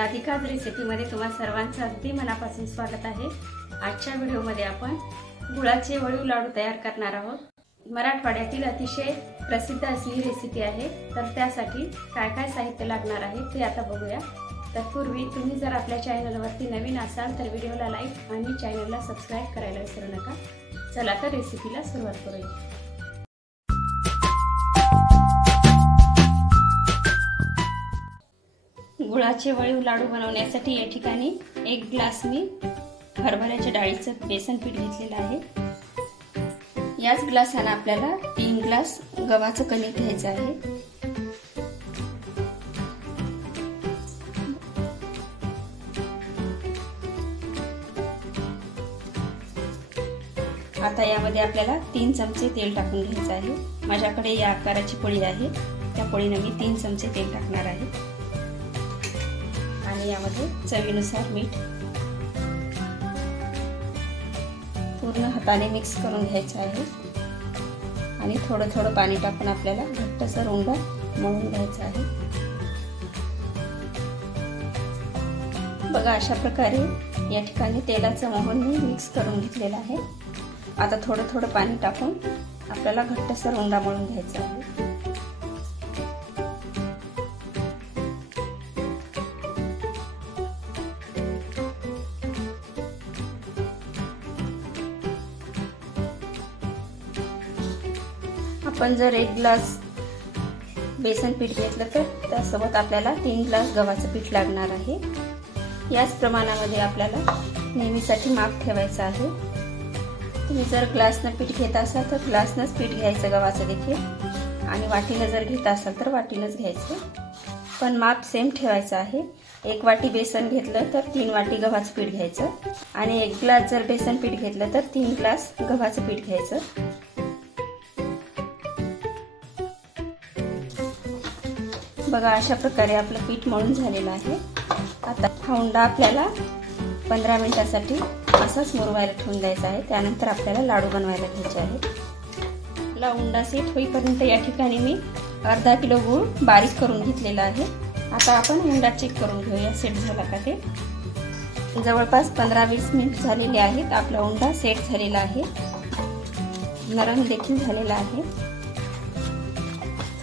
राधिकाज रेसिपीमध्ये तुम्हा सर्वांचं अगदी मनापासून स्वागत आहे। आजच्या व्हिडिओमध्ये आपण गुळाचे वळीव लाडू तयार करणार आहोत। मराठवाड्यातील अतिशय प्रसिद्ध अशी ही रेसिपी आहे। तर त्यासाठी काय काय साहित्य लागणार आहे ते आता बघूया। तत्पूर्वी तुम्ही जर आपल्या चॅनलवरती नवीन असाल तर व्हिडिओला लाईक आणि चॅनलला सबस्क्राइब करायला विसरू नका। चला तर रेसिपीला सुरुवात करूया। गुळाचे वळीव लाडू बनवण्यासाठी या ठिकाणी 1 ग्लास मी हरभऱ्याच्या डाळीचं बेसन पीठ घेतलेलं आहे। याच ग्लासाने आपल्याला 3 ग्लास गव्हाचं कणिक घ्यायचं आहे। आता यामध्ये आपल्याला 3 चमचे तेल टाकून घ्यायचं आहे। माझ्याकडे या आकाराची पोळी आहे, त्या पोळीने मी 3 चमचे तेल टाकणार आहे। आणि यामध्ये चवीनुसार मीठ पूर्ण हाताने मिक्स करून घ्यायचं आहे आणि थोडं थोडं पाणी टाकून आपल्याला घट्टसर उंडा मळून घ्यायचा आहे। बघा अशा प्रकारे या ठिकाणी तेलाचं मोहन मी मिक्स करून घेतलेला आहे। आता थोडं थोडं पाणी टाकून आपल्याला घट्टसर उंडा मळून घ्यायचा आहे। आपण जर 1 ग्लास बेसन पीठ घेतलं तर त्यासोबत आपल्याला 3 ग्लास गव्हाचं पीठ लागणार आहे। याच प्रमाणामध्ये आपल्याला नेहमीसाठी माप ठेवायचं आहे। तुम्ही जर ग्लासनं पीठ घेत असाल तर ग्लासनंच पीठ घ्यायचं गव्हाचं देखील, आणि वाटीनं जर घेत असाल तर वाटीनंच घ्यायचं, पण माप सेम ठेवायचं आहे। 1 वाटी बेसन घेतलं तर 3 वाटी गव्हाचं पीठ घ्यायचं, आणि 1 ग्लास जर बेसन पीठ घेतलं तर 3 ग्लास गव्हाचं पीठ घ्यायचं। बघा अशा प्रकारे आपलं पीठ मळून झालेलं आहे। आता हा उंडा आपल्याला 15 मिनिटांसाठी असाच मुरवायला ठेवून द्यायचा आहे। त्यानंतर आपल्याला लाडू बनवायला घ्यायचे आहे। आपला उंडा सेट होईपर्यंत या ठिकाणी मी अर्धा किलो गूळ बारीक करून घेतलेला आहे। आता आपण उंडा चेक करून घेऊया सेट झाला का ते। जवळपास 15-20 मिनिट झालेले आहेत। आपला उंडा सेट झालेला आहे, नरम देखील झालेला आहे।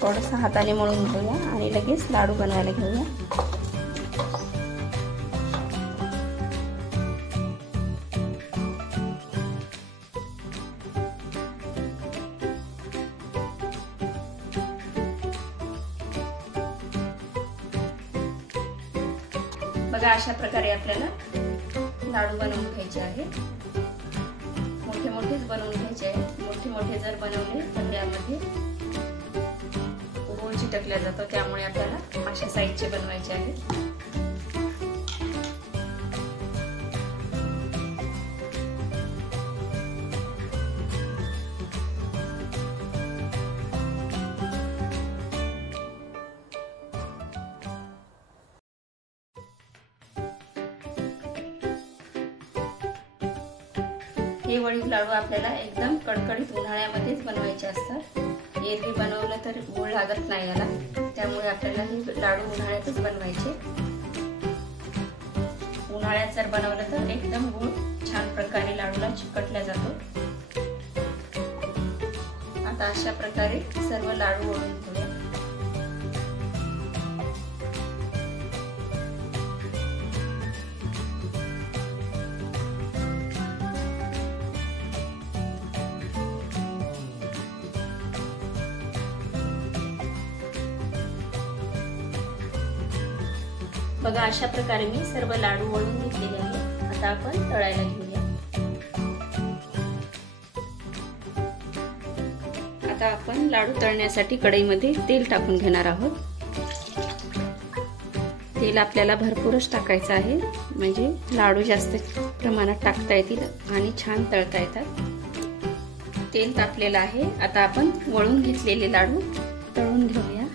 थोडंसं हाताने मळून घेऊया आणि लगेच लाडू बनवायला घेऊया। बघा अशा प्रकारे आपल्याला लाडू बनवून घ्यायचे आहे। मोठे मोठेच बनवून घ्यायचे आहे। मोठे मोठे जर बनवले तर त्यामध्ये गुळ चिटकला जातो, त्यामुळे आपल्याला अशा साईजचे बनवायचे आहे। हे वळीव लाडू आपल्याला एकदम कडकडीत उन्हाळ्यामध्येच बनवायचे असतात। एरवी बनवलं तर गुळ लागत नाही याला, त्यामुळे आपल्याला हे लाडू उन्हाळ्यातच बनवायचे। उन्हाळ्यात जर बनवलं तर एकदम गुळ छान प्रकारे लाडूला चिकटला जातो। आता अशा प्रकारे सर्व लाडू वळून घेऊया। बघा अशा प्रकारे मी सर्व लाडू वळून घेतलेले आहे। आता आपण तळायला घेऊया। आता आपण लाडू तळण्यासाठी कढईमध्ये तेल टाकून घेणार आहोत। तेल आपल्याला भरपूरच टाकायचं आहे, म्हणजे लाडू जास्त प्रमाणात टाकता येतील आणि छान तळता येतात। तेल तापलेलं आहे। आता आपण वळून घेतलेले लाडू तळून घेऊया।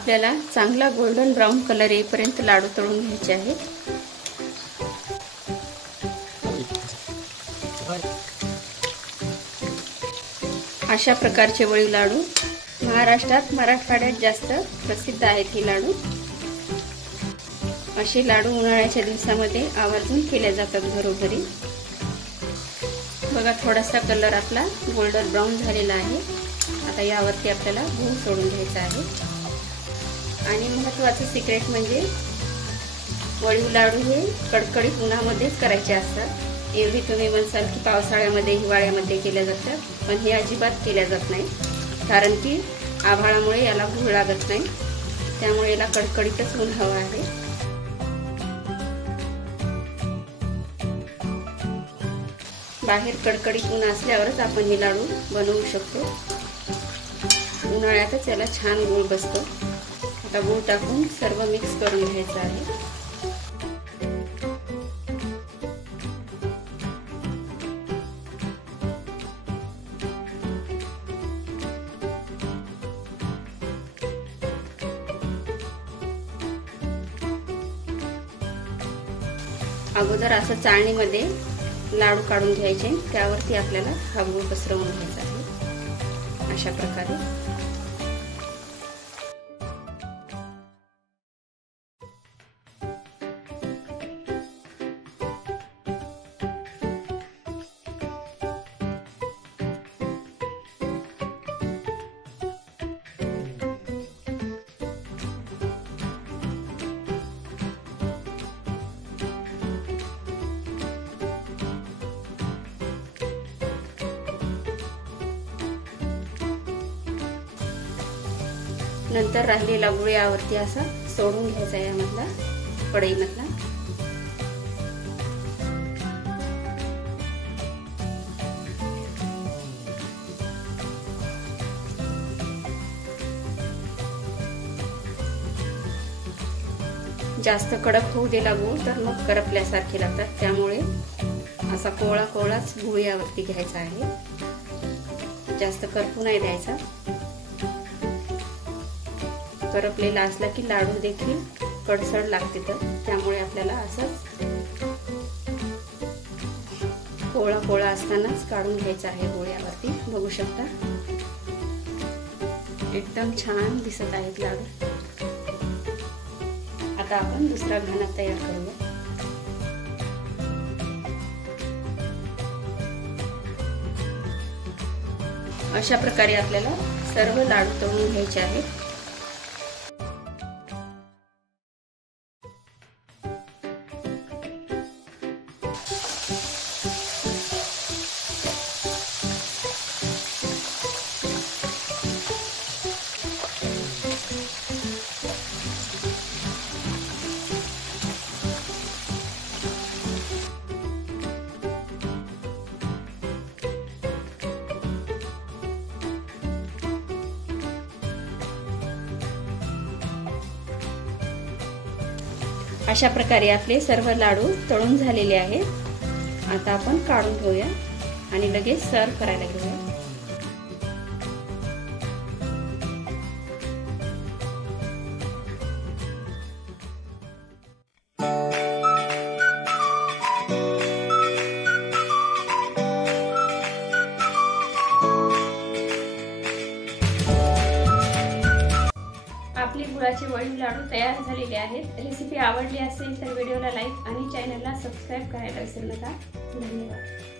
आपल्याला चांगला गोल्डन ब्राऊन कलर येईपर्यंत लाडू तळून घ्यायचे आहेत. अशा प्रकारचे वळी लाडू महाराष्ट्रात, मराठवाड्यात जास्त प्रसिद्ध आहेत. हे लाडू असे लाडू उन्हाळ्याच्या दिवसामध्ये आवर्जून केले जातात घरोघरी. बघा, थोडासा कलर आपला गोल्डन ब्राऊन झालेला आहे. आता यावरती आपल्याला गूळ सोडून घ्यायचा आहे. आणि महत्त्वाचं सिक्रेट म्हणजे वळी लाडू हे कडकडीत उन्हामध्येच करायचे असतात. एवढी तुम्ही म्हणसाल की पावसाळ्यामध्ये, हिवाळ्यामध्ये केल्या जातात, पण हे अजिबात केल्या जात नाही. कारण की आभाळामुळे याला गूळ लागत नाही, त्यामुळे याला कडकडीतच ऊन हवं आहे. बाहेर कडकडीत ऊन असल्यावरच आपण हे लाडू बनवू शकतो. उन्हाळ्यातच याला छान गूळ बसतो. आता गूळ टाकून सर्व मिक्स करून घ्यायचं आहे. अगोदर असं चाळणीमध्ये लाडू काढून घ्यायचे, त्यावरती आपल्याला हा गूळ पसरवून घ्यायचा आहे. अशा प्रकारे नंतर राहिलेला गूळ यावरती असा सोडून घ्यायचा यामधला, कढईमधला. जास्त कडक होऊ दिला गूळ तर मग करपल्यासारखे लागतात. त्यामुळे असा कोवळा कोवळाच गूळ यावरती घ्यायचा आहे. जास्त करपू नाही द्यायचा. करपलेला असला की लाडू देखील कडसड लागते, तर त्यामुळे आपल्याला असंच कोळा कोळा असतानाच काढून घ्यायचा आहे गूळ यावरती. बघू शकता, एकदम छान दिसत आहेत लाडू. आता आपण दुसरा घाना तयार करूया. अशा प्रकारे आपल्याला सर्व लाडू तळून घ्यायचे आहेत. अशा प्रकारे आपले सर्व लाडू तळून झालेले आहेत. आता आपण काढून घेऊया आणि लगेच सर्व करायला घेऊया. आपली गुळाचे वळी लाडू तयार झालेले आहेत. रेसिपी आवडली असेल तर व्हिडिओला लाईक आणि चॅनलला सबस्क्राईब करायला विसरू नका. धन्यवाद.